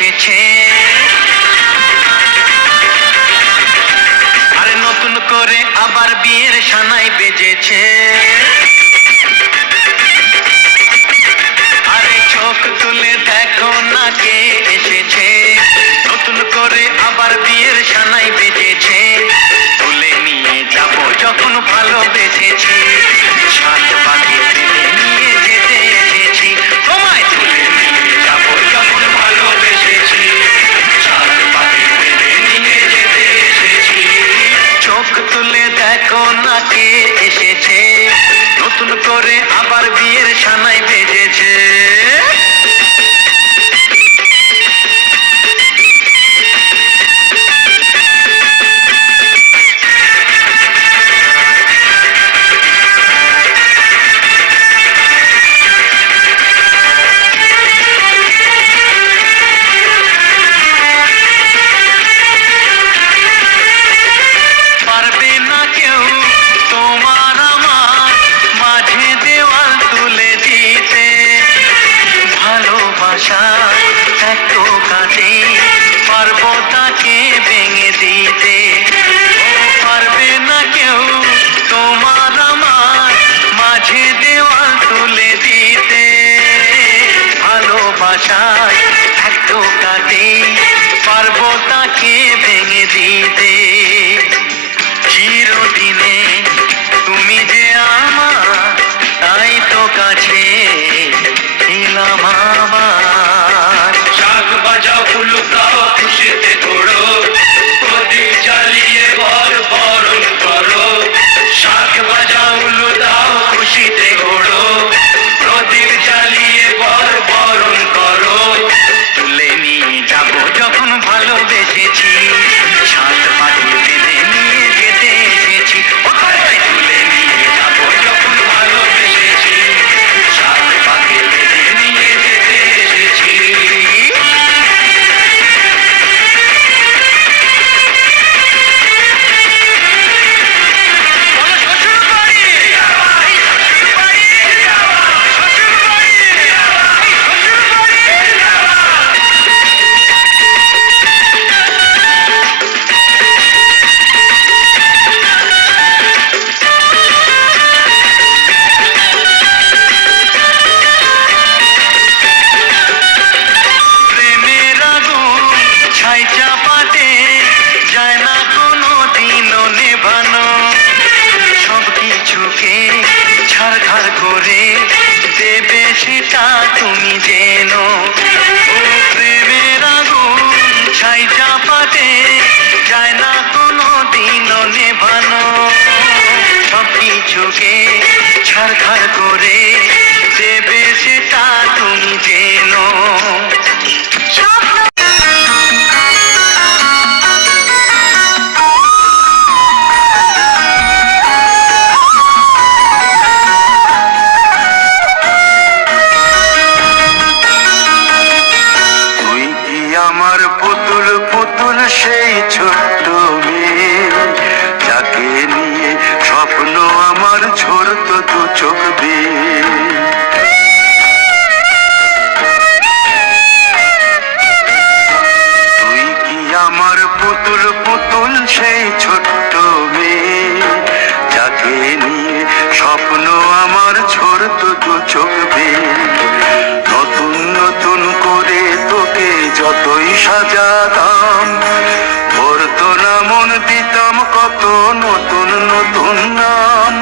এসেছে, আরে নতুন করে আবার বিয়ের সানাই বেজেছে। আরে চোখ তুলে দেখো না কে এসেছে, নতুন করে আবার বিয়ের সানাই বেজেছে। তুলে নিয়ে যাব যখন ভালোবেসেছি, সাত পাখি তুলে নিয়ে যেতে এসেছি। তোমায় তুলে নিয়ে যাব যখন ভালোবেসেছি, সাত পাখি তুলে নিয়ে যেতে এসেছি। চোখ তুলে দেখো না কে এসেছে, নতুন করে আবার বিয়ের সানাই বেজেছে। পারবে না কেউ তোমার আমার মাঝে দেওয়াল তুলে দিতে, ভালোবাসা এত কাজে পারবো তাকে ভেঙে দিতে। ও পারবে না কেউ তোমার আমার মাঝে দেওয়াল তুলে দিতে, ভালোবাসায় এত কাজে পারবো তাকে ভেঙে দিতে। চিরদিনে তুমি যে আমার, তাই তো কাছে এলাম আবার। শাক বাজাও ফুল দাও খুশিতে ঘোড়ো, প্রদীপ জ্বালিয়ে বর বরণ করো। শাক বাজাও ফুল দাও খুশিতে ঘোড়ো, প্রদীপ জ্বালিয়ে বর বরণ করো। তুলে নিয়ে যাব যখন ভালোবেসেছি, সাত পাখি বেঁধে নিয়ে যেতে এসেছি। তুলে নিয়ে যাব যখন ভালোবেসেছি, সাত পাখি বেঁধে নিয়ে যেতে এসেছি। শ্বশুর বাড়ি, শ্বশুর বাড়ি, শ্বশুর বাড়ি, শ্বশুর বাড়ি। প্রেমের আগুন ছাই চাপাতে যায় না কোনো দিনও নেভানো, সব কিছুকে ছাড়খাড় করে দেবে সেটা তুমি যেন। ও প্রেমের আগুন ছাই চাপাতে যায় না কোনো দিনও নেভানো, সব কিছুকে ছাড়খাড় করে দেবে সেটা তুমি যেন। তুই কি আমার পুতুল পুতুল সেই ছোট্ট মেয়ে, যাকে নিয়ে স্বপ্ন আমার ঝরত দু চোখ বেয়ে। তুই কি আমার পুতুল পুতুল সেই ছোট্ট মেয়ে, যাকে নিয়ে স্বপ্ন আমার ঝরত দু চোখ বেয়ে। নতুন নতুন করে তোকে যতই সাজাতাম, ভরতো না মন দিতাম কত নতুন নতুন নাম।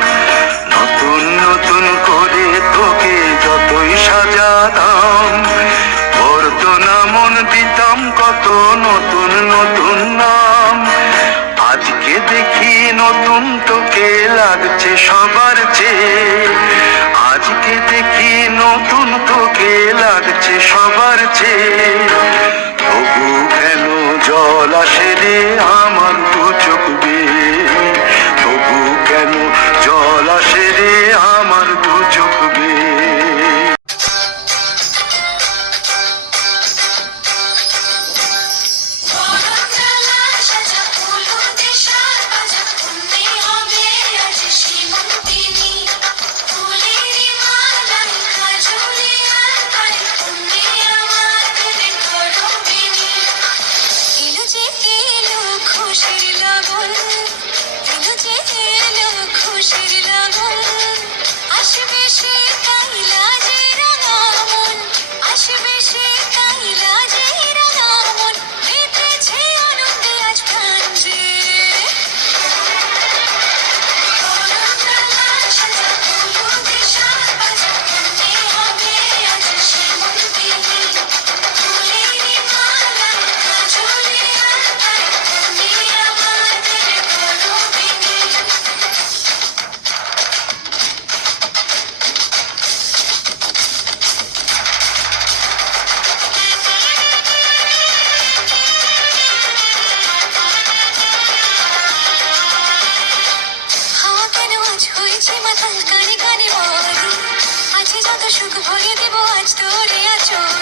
নতুন নতুন করে তোকে যতই সাজাতাম, ভরতো না মন দিতাম কত নতুন নতুন নাম। আজকে দেখি নতুন তোকে লাগছে সবার চেয়ে, আজকে দেখি নতুন তোকে লাগছে সবার চেয়ে। তবু কেন জল আসে রে আমার দু চোখ বেয়ে, তবু কেন জল আসে রে আমার দু চোখ বেয়ে। ফুলের মালা ঝুলিয়ে আজ তোরে আছো